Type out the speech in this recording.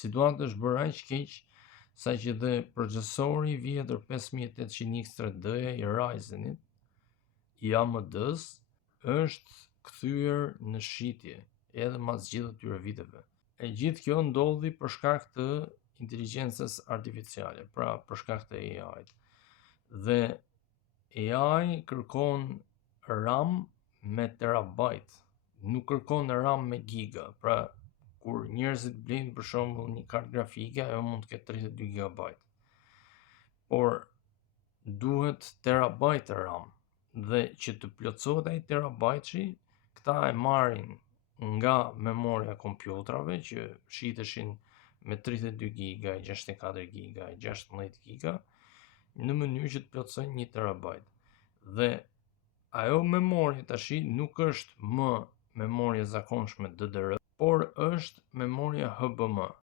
Situata është bërë aq keq sa që dhe procesori i vjetër 5800X3D i Ryzenit i AMD-s është kthyer në shitje edhe mas gjithë atyre viteve. E gjithë kjo ndodhi për shkak të inteligjencës artificiale, pra për shkak të AI-t. Dhe AI kërkon RAM me terabajt, nuk kërkon RAM me giga. Pra kur njerëzit blejnë për shembull një kartë grafike, ajo mund të ketë 32 GB. Por duhet terabajt RAM, dhe që të plotësohet ai terabajtshi, këta e marrin nga memoria kompjuterave që shiteshin me 32 GB, 64 GB, 16 GB, në mënyrë që të plotësojnë 1 terabajt. Dhe ajo memorie tashi nuk është më memoria zakonshme DDR, por është memoria HBM.